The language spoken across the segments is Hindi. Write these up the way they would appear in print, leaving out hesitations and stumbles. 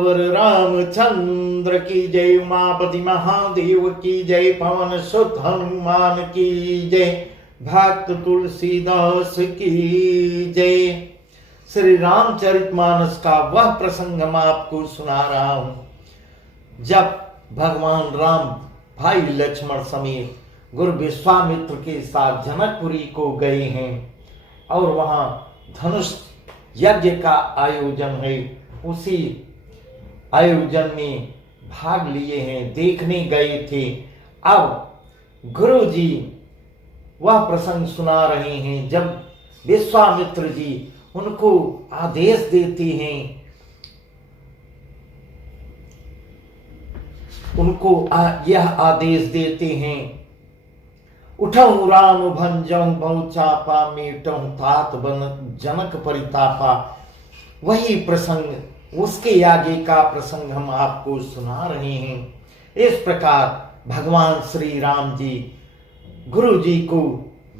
सियावर रामचंद्र की जय, उमापति महादेव की जय, पवन सुत हनुमान की जय, भक्त तुलसीदास की जय। श्री रामचरितमानस का वह प्रसंग हम आपको सुना रहा हूं जब भगवान राम भाई लक्ष्मण समेत गुरु विश्वामित्र के साथ जनकपुरी को गए हैं और वहां धनुष यज्ञ का आयोजन है। उसी आयोजन में भाग लिए हैं, देखने गए थे। अब गुरु जी वह प्रसंग सुना रहे हैं जब विश्वामित्र जी उनको आदेश देते हैं, उनको यह आदेश देते हैं, उठऊ राम भंजऊ बहु चापा, मेटऊ तात बन जनक परितापा। वही प्रसंग, उसके आगे का प्रसंग हम आपको सुना रहे हैं। इस प्रकार भगवान श्री राम जी गुरु जी को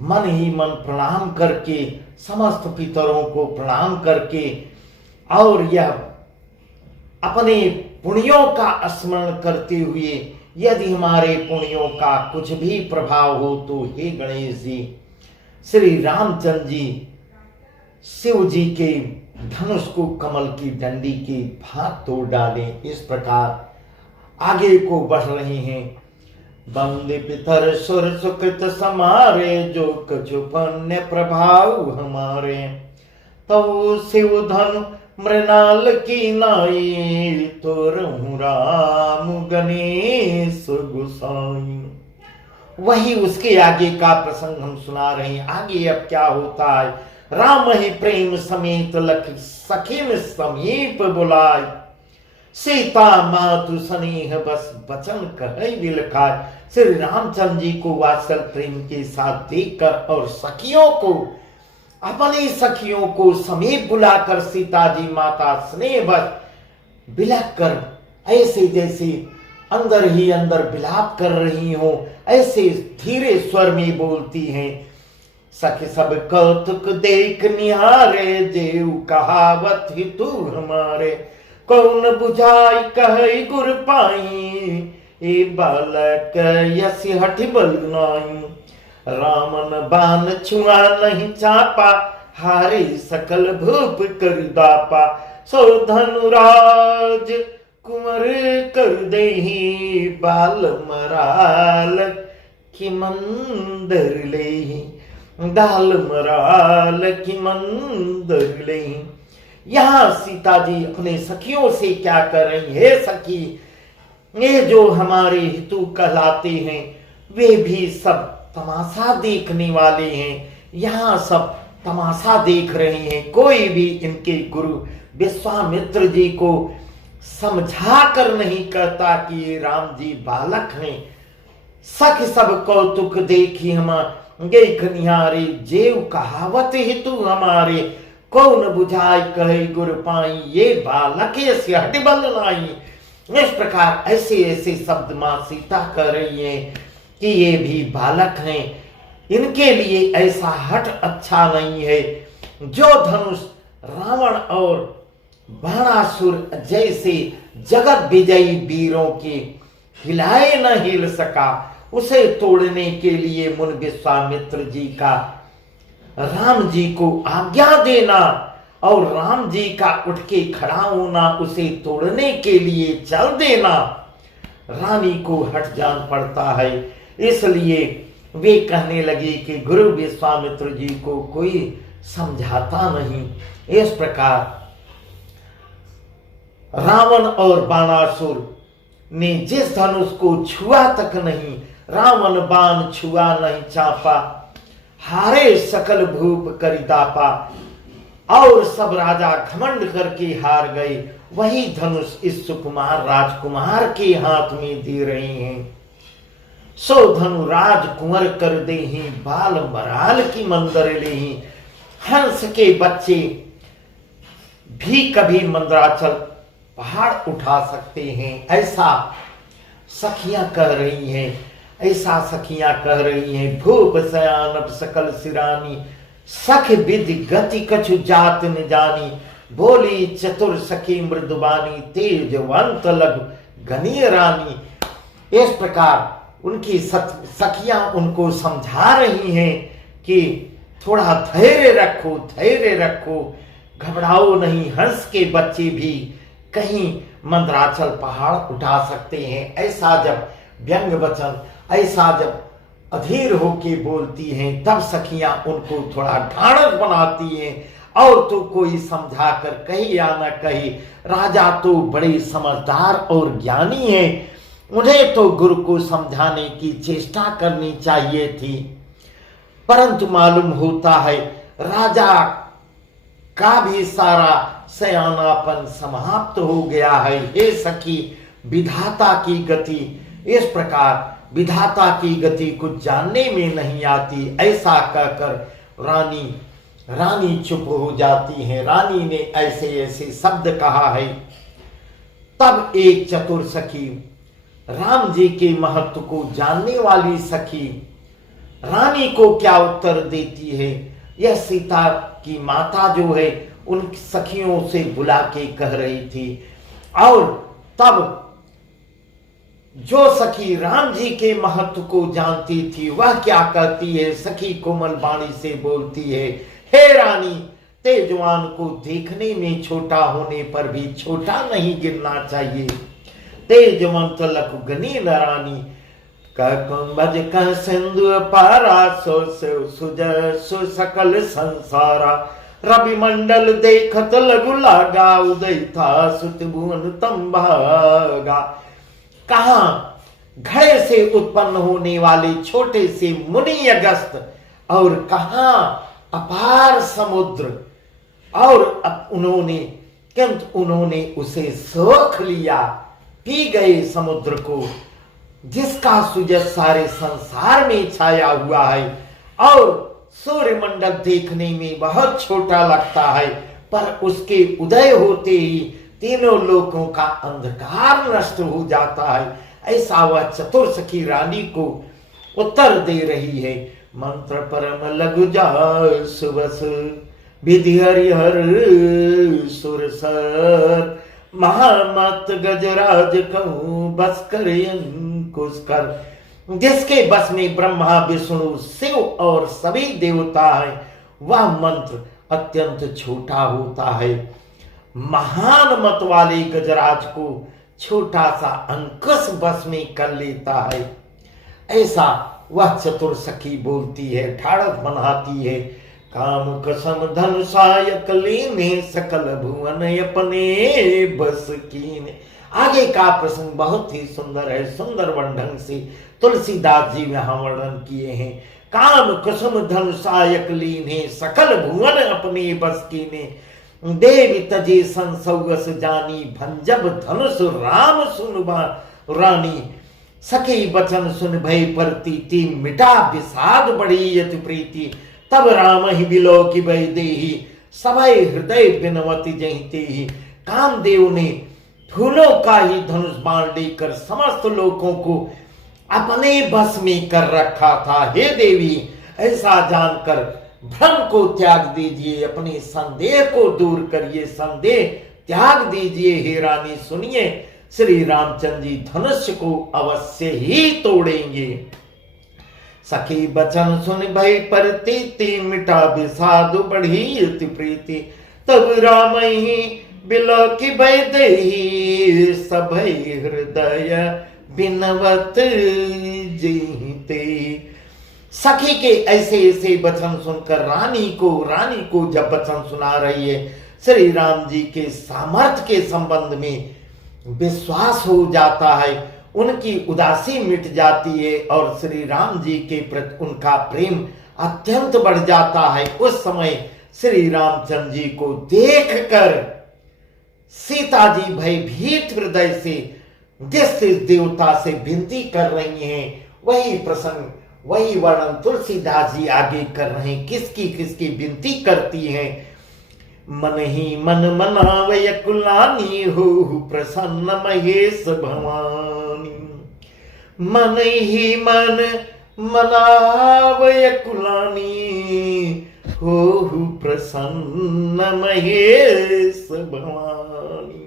मन ही मन प्रणाम करके, समस्त पितरों को प्रणाम करके और यह अपने पुण्यों का स्मरण करते हुए, यदि हमारे पुण्यों का कुछ भी प्रभाव हो तो हे गणेश जी, श्री रामचंद्र जी शिव जी के धनुष को कमल की डंडी की भांति तोड़ डालें। इस प्रकार आगे को बढ़ रहे हैं। बंदे पितर सुर सुकृत समारे, जो कछु पुण्य प्रभाव हमारे, तो शिव धनु मृणाल की नाई, तोरहु राम गणेश गोसाई। वही उसके आगे का प्रसंग हम सुना रहे हैं। आगे अब क्या होता है, राम ही प्रेम समेत लख सखिन समीप बुलाय, सीता मातु स्नेह बस वचन कहे विलखाय। श्री रामचंद्र जी को वात्सल प्रेम के साथ देखकर और सखियों को, अपनी सखियों को समीप बुलाकर सीता जी माता स्नेह बस बिलख कर, ऐसे जैसे अंदर ही अंदर विलाप कर रही हो, ऐसे धीरे स्वर में बोलती हैं। सखी सब कौतुक देख निहारे, जेऊ कहावत ही तू हमारे, कौन बुझाई कहे गुर पाई, ए बालक यसी हठ बल नाई। रामन बान छुआ नहीं चापा, हारे सकल भूप कर दापा, सो धनुराज कुंवर कर देहि, बाल मराल की मंदर लेहि, डाल मराल की मंदर लेहि। यहाँ सीता जी अपने सखियों से क्या कर रही है, सखी ये जो हमारे हितु कहलाते हैं वे भी सब तमाशा देखने वाले हैं। यहाँ सब तमाशा देख रहे हैं, कोई भी इनके गुरु विश्वामित्र जी को समझा कर नहीं कहता कि ये राम जी बालक हैं। सख सब कौतुक देखी हम देख निहारे, जेव कहावत हितु हमारे, कौन बुझाई कहे गुर पाई, ये बालक से हट बल नाई। इस प्रकार ऐसे ऐसे शब्द मां सीता कह रही है कि ये भी बालक हैं, इनके लिए ऐसा हट अच्छा नहीं है। जो धनुष रावण और बाणासुर जैसे जगत विजयी वीरों के हिलाए न हिल सका, उसे तोड़ने के लिए मुन विश्वामित्र जी का राम जी को आज्ञा देना और राम जी का उठ के खड़ा होना, उसे तोड़ने के लिए चल देना, रानी को हट जान पड़ता है। इसलिए वे कहने लगे कि गुरु विश्वामित्र जी को कोई समझाता नहीं। इस प्रकार रावण और बाणासुर ने जिस धनुष को छुआ तक नहीं, रावण बाण छुआ नहीं चापा, हारे सकल भूप करितापा, और सब राजा घमंड करके हार गए। वही धनुष इस सुकुमार राजकुमार के हाथ में दे रहे हैं। सो धनु राज कुंवर कर देहि, बाल मराल की मंदर लेहि। हंस के बच्चे भी कभी मंदराचल पहाड़ उठा सकते हैं, ऐसा सखियां कह रही हैं, ऐसा सखियां कह रही हैं। भूप सयानब सकल सिरानी, सख विधि गति कछु जात न जानी, बोली चतुर सखी मृदुबानी, तेजवंत लघु घनी रानी। इस प्रकार उनकी सखियां उनको समझा रही हैं कि थोड़ा धैर्य रखो, धैर्य रखो, घबराओ नहीं, हंस के बच्चे भी कहीं मंदराचल पहाड़ उठा सकते हैं। ऐसा जब व्यंग वचन, ऐसा जब अधीर होके बोलती हैं, तब सखियां उनको थोड़ा ढाढ़स बनाती हैं। और तो कोई समझा कर कही या न कही, राजा तो बड़े समझदार और ज्ञानी हैं, उन्हें तो गुरु को समझाने की चेष्टा करनी चाहिए थी। परंतु मालूम होता है राजा का भी सारा सयानापन समाप्त हो गया है। हे सखी, विधाता की गति इस प्रकार, विधाता की गति कुछ जानने में नहीं आती, ऐसा कहकर रानी चुप हो जाती है। रानी ने ऐसे ऐसे शब्द कहा है। तब एक चतुर सखी, राम जी के महत्व को जानने वाली सखी, रानी को क्या उत्तर देती है, यह सीता की माता जो है उन सखियों से बुला के कह रही थी। और तब जो सखी राम जी के महत्व को जानती थी, वह क्या कहती है, सखी कोमल वाणी से बोलती है, हे रानी, तेजवान को देखने में छोटा होने पर भी छोटा नहीं गिरना चाहिए। तेजवंत लघु घनी रानी, कुंभज कह सिंधु पारा, सो सकल संसारा। रवि मंडल देखत लघु लागा, उदय था सुत भुवन तम भागा। कहां घड़े से उत्पन्न होने वाले छोटे से मुनि अगस्त, और कहां अपार समुद्र, और उन्होंने उसे सोख लिया, पी गए समुद्र को, जिसका सूरज सारे संसार में छाया हुआ है। और सूर्यमंडल देखने में बहुत छोटा लगता है, पर उसके उदय होते ही तीनों लोकों का अंधकार नष्ट हो जाता है। ऐसा वह चतुर सखी रानी को उत्तर दे रही है। मंत्र परम लघु जाय सुबस, विधि हरिहर सुरसर। महामत गजराज कहूं बस कर अंकुश कर। जिसके बस में ब्रह्मा विष्णु शिव और सभी देवता हैं, वह मंत्र अत्यंत छोटा होता है। महान मत वाले गजराज को छोटा सा अंकुश बस में कर लेता है। ऐसा वह चतुर सखी बोलती है, ठाड़स बनाती है। काम कसम धन सायक लीने, सकल भुवन अपने बस कीने। आगे का प्रसंग बहुत ही सुंदर है, सुंदर ढंग से तुलसीदास जी यहाँ वर्णन किए हैं। काम कुसुम धन सायक लीने, सकल भुवन अपने बस कीने। देवी तजे संसौगस जानी, भंजब धनुष राम सुनबा रानी। सखी बचन सुन भय प्रतीति, मिटा विषाद बढ़ी यति प्रीति। तब राम ही बिलो की भय देही, सभय हृदय बिनवती जहिते ही। कामदेव ने फूलों का ही धनुष बाण लेकर समस्त लोगों को अपने बस में कर रखा था। हे देवी, ऐसा जानकर भ्रम को त्याग दीजिए, अपने संदेह को दूर करिए, संदेह त्याग दीजिए। हे रानी सुनिए, श्री रामचंद्र जी धनुष को अवश्य ही तोड़ेंगे। सखी बचन सुन भय प्रतीति, मिटा विषाद बढ़ी अति प्रीति। तब राम ही बिलो की भय देही, सभय हृदय बिनवत जीते। सखी के ऐसे ऐसे वचन सुनकर रानी को जब वचन सुना रही है, श्री राम जी के सामर्थ्य के संबंध में विश्वास हो जाता है, उनकी उदासी मिट जाती है और श्री राम जी के प्रति उनका प्रेम अत्यंत बढ़ जाता है। उस समय श्री रामचंद्र जी को देखकर सीता जी भयभीत हृदय से जिस देवता से विनती कर रही हैं, वही प्रसंग, वही वर्णन तुलसीदास जी आगे कर रहे हैं। किसकी विनती करती हैं। मन ही मन मनावय कुलानी, हो प्रसन्न महेश भवानी। मन ही मन मनावय कुलानी, हो प्रसन्न महेश भवानी।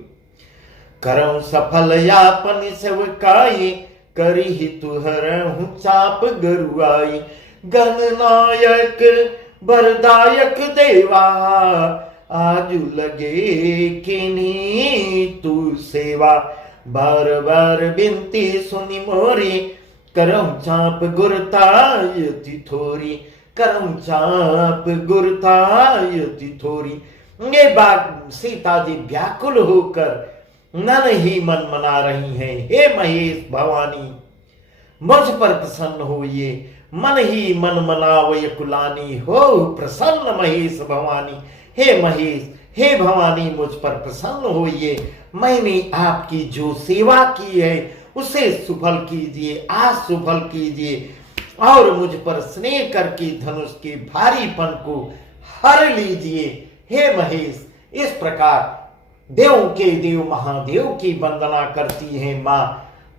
करऊं सफल यापन सेवकाई, करी तुहरहु चाप गरुआई। गणनायक बरदायक देवा, आजु लगे किनी तू सेवा। बार बार बिनती सुनी मोरी, करम चाप गुरतायति थोरी। करम चाप गुरतायति थोरी। ये बात सीता जी व्याकुल होकर मन ही मन मना रही हैं। हे महेश भवानी, मुझ पर प्रसन्न होइए। मन ही मन मनावय कुलानी, हो प्रसन्न महेश भवानी। हे महेश, हे भवानी, मुझ पर प्रसन्न होइए। मैंने आपकी जो सेवा की है उसे सुफल कीजिए, आज सुफल कीजिए और मुझ पर स्नेह करके धनुष के भारीपन को हर लीजिए। हे महेश, इस प्रकार देव के देव महादेव की वंदना करती हैं माँ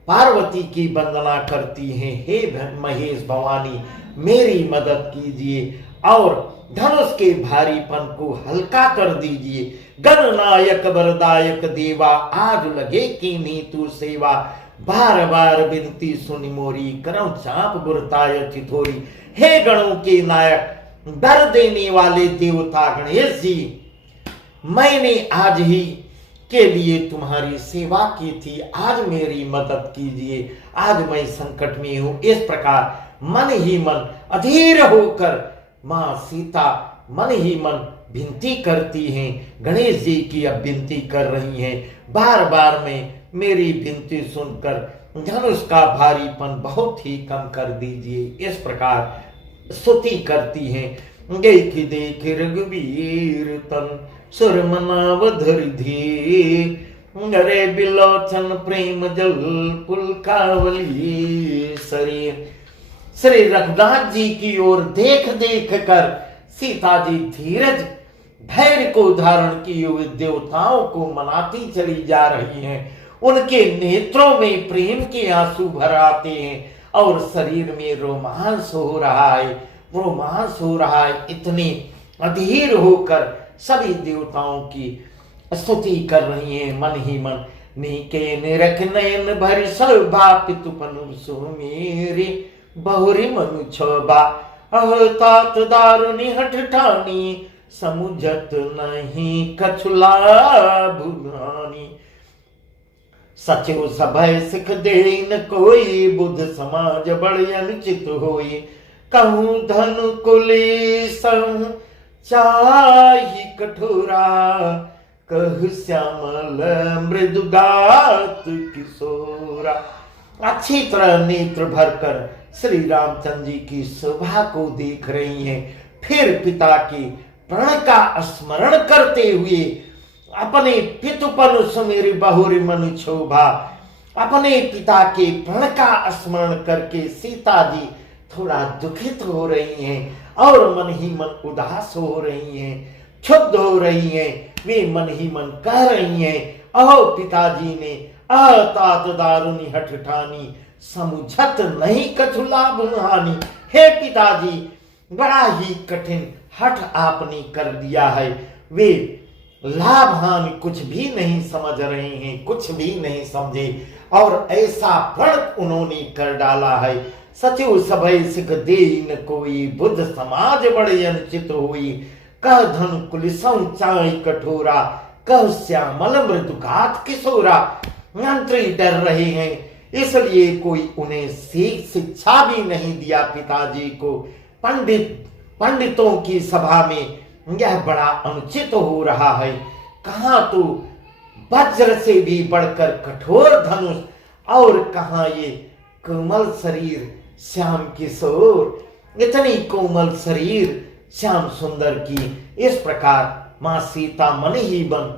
पार्वती की वंदना करती हैं। हे महेश भवानी, मेरी मदद कीजिए और धनुष के भारीपन को हल्का कर दीजिए। गणनायक वरदायक देवा, आज लगे कीन्ही तू सेवा। बार बार विनती सुनि मोरी, करऊं चाप गुरतायति थोरी। हे गणों के नायक, डर देने वाले देवता गणेश जी, मैंने आज ही के लिए तुम्हारी सेवा की थी, आज मेरी मदद कीजिए। आज मैं संकट में हूं। इस प्रकार मन ही मन अधीर होकर मां सीता मन ही मन विनती करती हैं। गणेश जी की अब विनती कर रही हैं, बार बार में मेरी विनती सुनकर धनुष का भारीपन बहुत ही कम कर दीजिए। इस प्रकार स्तुति करती हैं। देख देख रघुवीर तन, सुर मनावधर धीर। अरे बिलोचन प्रेम जल पुलकावली शरीर। श्री रघुनाथ जी की ओर देख देख कर सीता जी धीरज धैर्य को धारण किए हुए देवताओं को मनाती चली जा रही हैं। उनके नेत्रों में प्रेम के आंसू भर आते हैं और शरीर में रोमांस हो रहा है, रोमांस हो रहा है। इतनी अधीर होकर सभी देवताओं की स्तुति कर रही हैं मन ही मन। नीके निरख नयन भरि शोभा, पितुपनु सुमेरी बहुरी मनु छोबा। अह तात दारुनि हठ ठानी, समुझत नहीं कछुला भुलानी। सचिव सभय सिख देन कोई, बुध समाज बड़ अनुचित होई। कहूँ धन कुली संग चाही कठोरा, कह श्यामल मृदुगात किशोरा। अच्छी तरह नेत्र भरकर श्री रामचंद्र जी की शोभा को देख रही हैं। फिर पिता के प्रण का स्मरण करते हुए अपने पितुपन सुमेरि बहुरी मनु शोभा, अपने पिता के प्रण का स्मरण करके सीता जी थोड़ा दुखित हो रही हैं और मन ही मन उदास हो रही हैं, क्षुब्ध हो रही हैं। वे मन ही मन कह रही हैं, अहो पिताजी ने अतात दारुनि हठ ठानी, समुझत नहीं कछुला बुहानी। हे पिताजी, बड़ा ही कठिन हठ आपने कर दिया है। वे लाभ हानि कुछ भी नहीं समझ रहे हैं, कुछ भी नहीं समझे और ऐसा प्रण उन्होंने कर डाला है। सचिव सभय सिख देन कोई, बुद्ध समाज बड़े अनुचित हुई। कह धन कुलिसौ चाय कठोरा, कह श्यामल मृदुघात किशोरा। मंत्री डर रहे हैं, इसलिए कोई उन्हें शिक्षा भी नहीं दिया पिताजी को। पंडितों की सभा में यह बड़ा अनुचित हो रहा है। कहाँ तो वज्र से भी बढ़कर कठोर धनुष और कहाँ ये कोमल शरीर श्याम किशोर। इतनी कोमल शरीर श्याम सुंदर की। इस प्रकार माँ सीता मन ही मन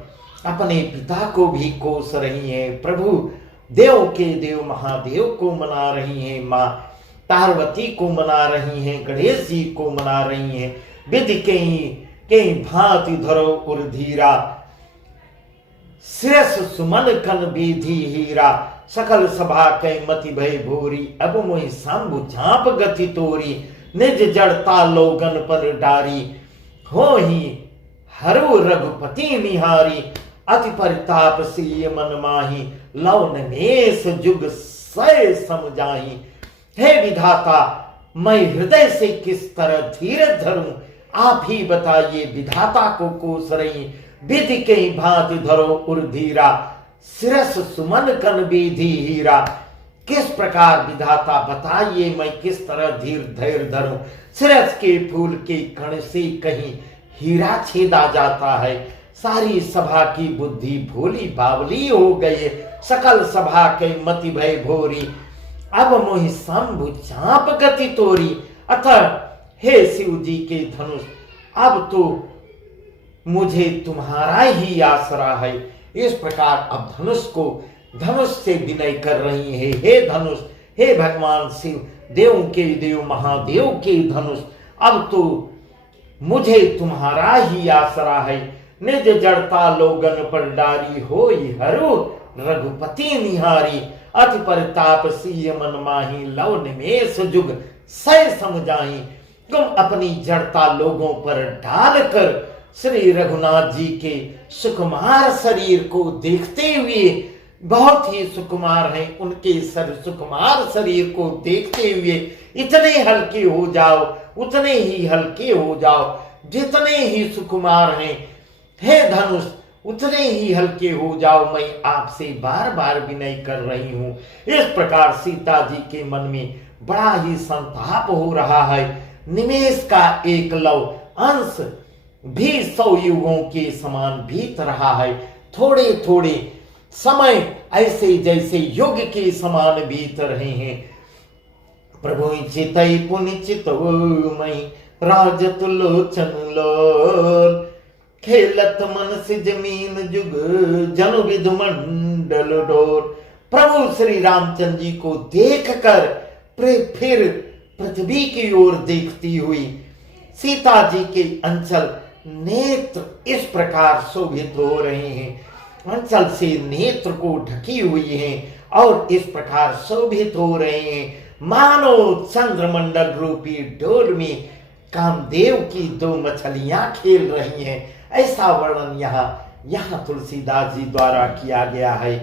अपने पिता को भी कोस रही हैं। प्रभु देव के देव महादेव को मना रही हैं, माँ पार्वती को मना रही हैं, गणेश जी को मना रही हैं। विधि कहीं भांति धरो उर्धीरा, श्रेष्ठ सुमन कन विधि हीरा। सकल सभा कै मति भय भोरी, अब मोहि सांबु झांप गति तोरी। निज जड़ता लोगन पर डारी, हो ही हरु रघुपति निहारी, अति परिताप से मन माही, लव नमेश जुग सय समझाही। हे विधाता, मैं हृदय से किस तरह धीरज धरूं, आप ही बताइए विधाता को कोस रही, विधि के भांति धरो उर्धीरा, सिरस सुमन कन विधि हीरा। किस प्रकार विधाता बताइए मैं किस तरह धैर्य धरूं, सिरस के फूल के कण से कहीं हीरा छेदा जाता है। सारी सभा की बुद्धि भोली बावली हो गई, सकल सभा के मति भय भोरी, अब मोहि शंभु चाप गति तोरी। अतः हे शिव जी के धनुष, अब तो मुझे तुम्हारा ही आसरा है। इस प्रकार अब धनुष से विनय कर रही है। हे धनुष, हे भगवान शिव, देव के देव महादेव के धनुष, अब तो मुझे तुम्हारा ही आसरा है। निज जड़ता लोगन पर डारी, होई हरु रघुपति निहारी, अति परिताप सिय मन माही, लव निमेष जुग सय समझाही। तुम अपनी जड़ता लोगों पर डालकर श्री रघुनाथ जी के सुकुमार शरीर को देखते हुए, बहुत ही सुकुमार हैं, उनके सुकुमार शरीर को देखते हुए इतने हल्के हो जाओ, उतने ही हल्के हो जाओ जितने ही सुकुमार हैं। हे धनुष, उतने ही हल्के हो जाओ, मैं आपसे बार बार विनय कर रही हूं। इस प्रकार सीता जी के मन में बड़ा ही संताप हो रहा है। निमेष का एक लव अंश भी 100 युगों के समान बीत रहा है। थोड़े थोड़े समय ऐसे जैसे युग के समान बीत रहे हैं। प्रभु चितई पुनि चितवमई, राजत लोचन लोल, खेलत मन से जमीन जुग, जनु विधु मंडल डोर। प्रभु श्री रामचंद्र जी को देखकर फिर पृथ्वी की ओर देखती हुई सीता जी के अंचल नेत्र इस प्रकार शोभित हो रहे हैं। अंचल से नेत्र को ढकी हुई हैं और इस प्रकार शोभित हो रहे हैं, मानो चंद्रमंडल रूपी डोल में कामदेव की 2 मछलियां खेल रही हैं। ऐसा वर्णन यहाँ तुलसीदास जी द्वारा किया गया है।